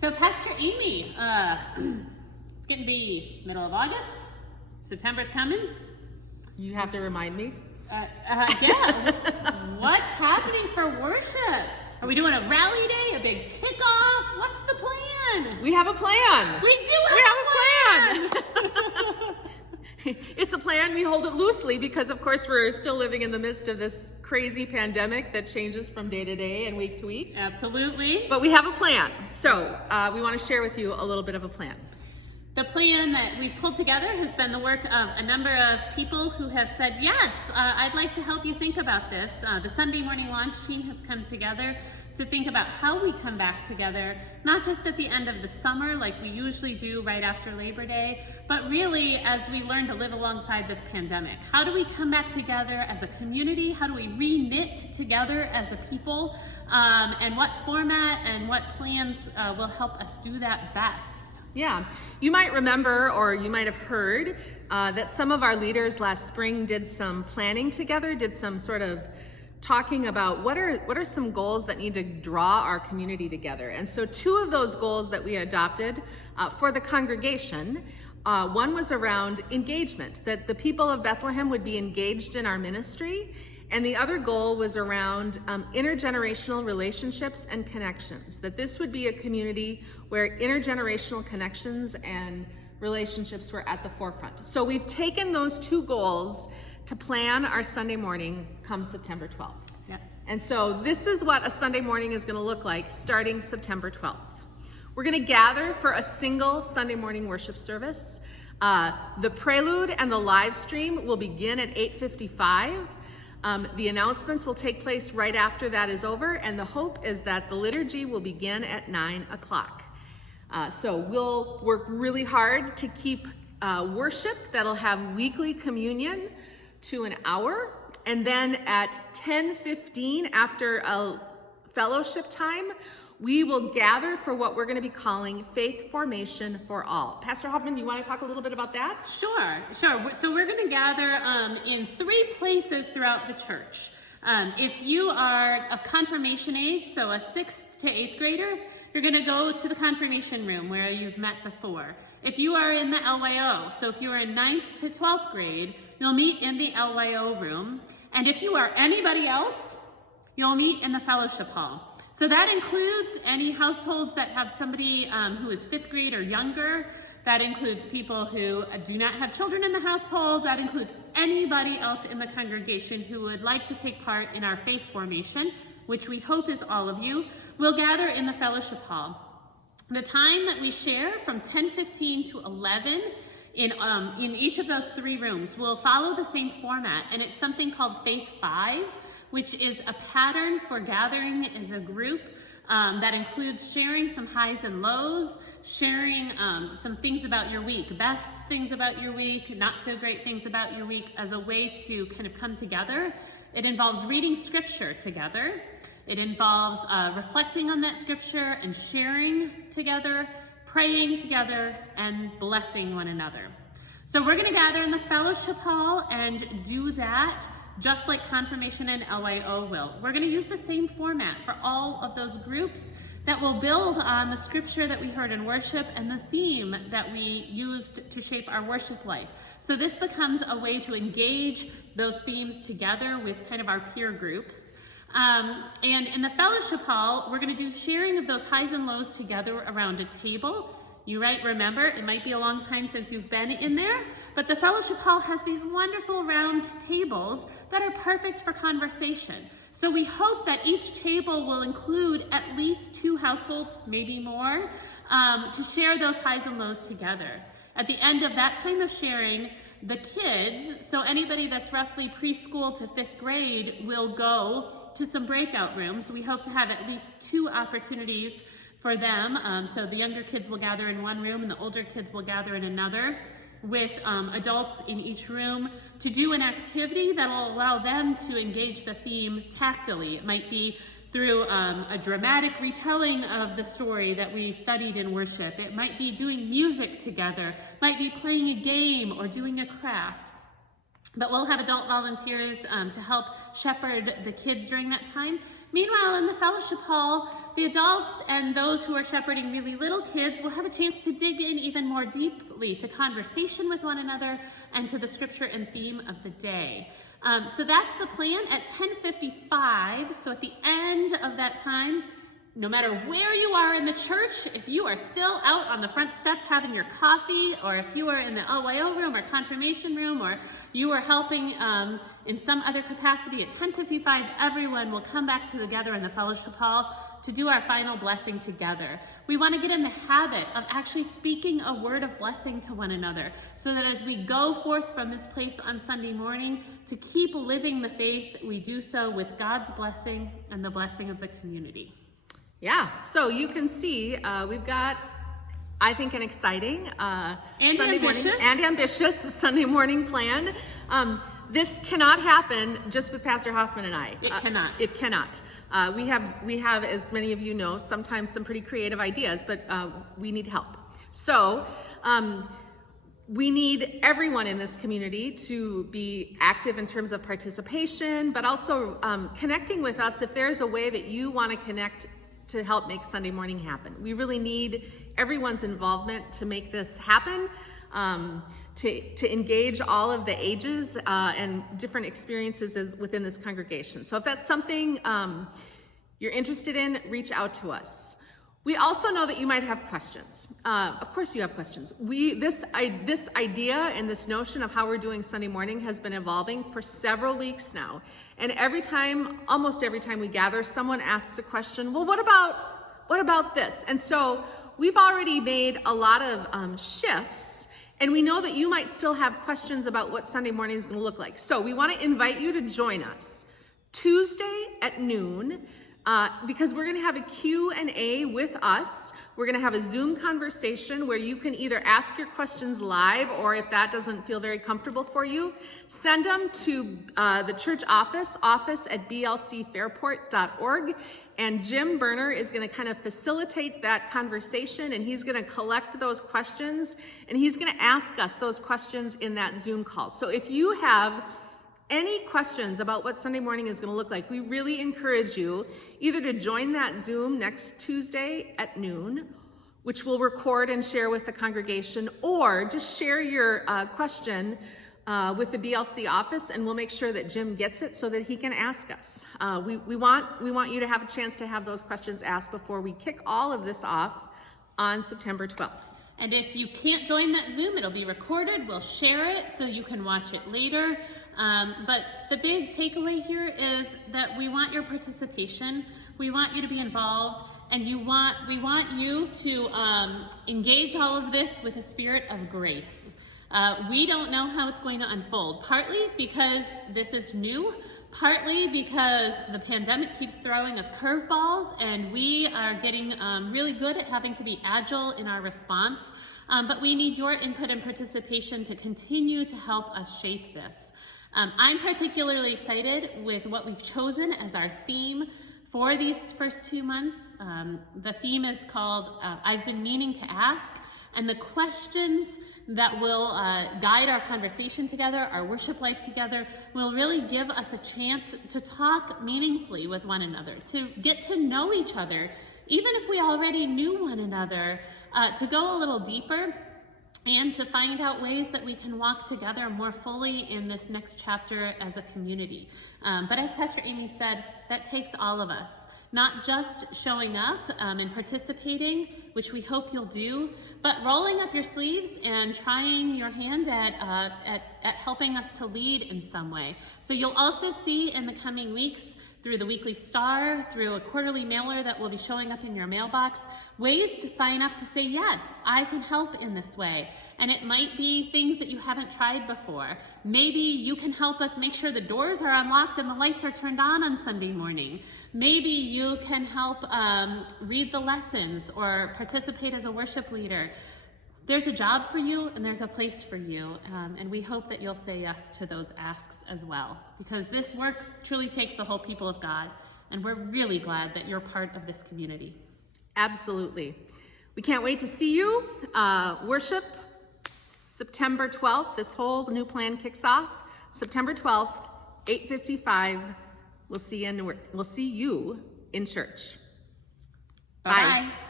So Pastor Amy, it's getting to be middle of August. September's coming. You have to remind me. Yeah. What's happening for worship? Are we doing a rally day, a big kickoff? What's the plan? We have a plan. We do have a plan. It's a plan. We hold it loosely because, of course, we're still living in the midst of this crazy pandemic that changes from day to day and week to week. Absolutely. But we have a plan. So we want to share with you a little bit of a plan. The plan that we've pulled together has been the work of a number of people who have said, yes, I'd like to help you think about this. The Sunday morning launch team has come together to think about how we come back together, not just at the end of the summer like we usually do right after Labor Day, but really as we learn to live alongside this pandemic. How do we come back together as a community? How do we re-knit together as a people? And what format and what plans will help us do that best? Yeah, you might remember, or you might have heard, that some of our leaders last spring did some planning together, did some sort of talking about what are some goals that need to draw our community together. And so two of those goals that we adopted for the congregation, one was around engagement, that the people of Bethlehem would be engaged in our ministry. And the other goal was around intergenerational relationships and connections, that this would be a community where intergenerational connections and relationships were at the forefront. So we've taken those two goals to plan our Sunday morning come September 12th. Yes. And so this is what a Sunday morning is going to look like starting September 12th. We're going to gather for a single Sunday morning worship service. The prelude and the live stream will begin at 8:55. The announcements will take place right after that is over, and the hope is that the liturgy will begin at 9 o'clock. So we'll work really hard to keep worship that'll have weekly communion to an hour, and then at 10:15 after a fellowship time, we will gather for what we're going to be calling Faith Formation for All. Pastor Hoffman, you want to talk a little bit about that? Sure. So we're going to gather in 3 places throughout the church. If you are of confirmation age, so a 6th to 8th grader, you're going to go to the confirmation room where you've met before. If you are in the LYO, so if you are in 9th to 12th grade, you'll meet in the LYO room. And if you are anybody else, you'll meet in the fellowship hall. So that includes any households that have somebody who is 5th grade or younger. That includes people who do not have children in the household. That includes anybody else in the congregation who would like to take part in our faith formation, which we hope is all of you. We'll gather in the fellowship hall. The time that we share from 10:15 to 11 in each of those 3 rooms will follow the same format, and it's something called Faith 5, which is a pattern for gathering as a group that includes sharing some highs and lows, sharing some things about your week, best things about your week, not so great things about your week, as a way to kind of come together. It involves reading scripture together. It involves reflecting on that scripture and sharing together, praying together, and blessing one another. So we're going to gather in the fellowship hall and do that just like confirmation and LYO will. We're going to use the same format for all of those groups that will build on the scripture that we heard in worship and the theme that we used to shape our worship life. So this becomes a way to engage those themes together with kind of our peer groups. And in the fellowship hall, we're going to do sharing of those highs and lows together around a table. You might remember, it might be a long time since you've been in there, but the fellowship hall has these wonderful round tables that are perfect for conversation. So we hope that each table will include at least 2 households, maybe more, to share those highs and lows together. At the end of that time of sharing, the kids, so anybody that's roughly preschool to 5th grade, will go to some breakout rooms. We hope to have at least 2 opportunities for them. So the younger kids will gather in one room and the older kids will gather in another, with adults in each room to do an activity that will allow them to engage the theme tactily. It might be through a dramatic retelling of the story that we studied in worship. It might be doing music together, might be playing a game or doing a craft. But we'll have adult volunteers to help shepherd the kids during that time. Meanwhile, in the fellowship hall, the adults and those who are shepherding really little kids will have a chance to dig in even more deeply to conversation with one another and to the scripture and theme of the day. So that's the plan at 10:55. So at the end of that time, no matter where you are in the church, if you are still out on the front steps having your coffee, or if you are in the LYO room or confirmation room, or you are helping in some other capacity, at 10:55, everyone will come back together in the fellowship hall to do our final blessing together. We want to get in the habit of actually speaking a word of blessing to one another, so that as we go forth from this place on Sunday morning to keep living the faith, we do so with God's blessing and the blessing of the community. Yeah, so you can see we've got, I think, an exciting Sunday morning and ambitious Sunday morning plan. This cannot happen just with Pastor Hoffman and I. It cannot. It cannot. We have, as many of you know, sometimes some pretty creative ideas, but we need help. So we need everyone in this community to be active in terms of participation, but also connecting with us if there's a way that you want to connect to help make Sunday morning happen. We really need everyone's involvement to make this happen, to engage all of the ages and different experiences within this congregation. So if that's something you're interested in, reach out to us. We also know that you might have questions. Of course you have questions. This idea and this notion of how we're doing Sunday morning has been evolving for several weeks now. And almost every time we gather, someone asks a question, well, what about this? And so we've already made a lot of shifts, and we know that you might still have questions about what Sunday morning is going to look like. So we want to invite you to join us Tuesday at noon. Because we're going to have a Q&A with us. We're going to have a Zoom conversation where you can either ask your questions live, or if that doesn't feel very comfortable for you, send them to the church office at blcfairport.org. And Jim Berner is going to kind of facilitate that conversation, and he's going to collect those questions, and he's going to ask us those questions in that Zoom call. So if you have any questions about what Sunday morning is going to look like, we really encourage you either to join that Zoom next Tuesday at noon, which we'll record and share with the congregation, or just share your question with the BLC office, and we'll make sure that Jim gets it so that he can ask us. We want you to have a chance to have those questions asked before we kick all of this off on September 12th. And if you can't join that Zoom, it'll be recorded. We'll share it so you can watch it later. But the big takeaway here is that we want your participation. We want you to be involved, and we want you to engage all of this with a spirit of grace. We don't know how it's going to unfold, partly because this is new, partly because the pandemic keeps throwing us curveballs, and we are getting really good at having to be agile in our response. But we need your input and participation to continue to help us shape this. I'm particularly excited with what we've chosen as our theme for these first 2 months. The theme is called I've Been Meaning to Ask, and the questions that will guide our conversation together, our worship life together, will really give us a chance to talk meaningfully with one another, to get to know each other, even if we already knew one another, to go a little deeper, and to find out ways that we can walk together more fully in this next chapter as a community. But as Pastor Amy said, that takes all of us, not just showing up and participating, which we hope you'll do, but rolling up your sleeves and trying your hand at helping us to lead in some way. So you'll also see in the coming weeks, through the weekly star, through a quarterly mailer that will be showing up in your mailbox, ways to sign up to say, yes, I can help in this way. And it might be things that you haven't tried before. Maybe you can help us make sure the doors are unlocked and the lights are turned on Sunday morning. Maybe you can help read the lessons or participate as a worship leader. There's a job for you and there's a place for you, and we hope that you'll say yes to those asks as well, because this work truly takes the whole people of God, and we're really glad that you're part of this community. Absolutely. We can't wait to see you. Worship September 12th, this whole new plan kicks off. September 12th, 8:55. We'll see you in church. Bye-bye.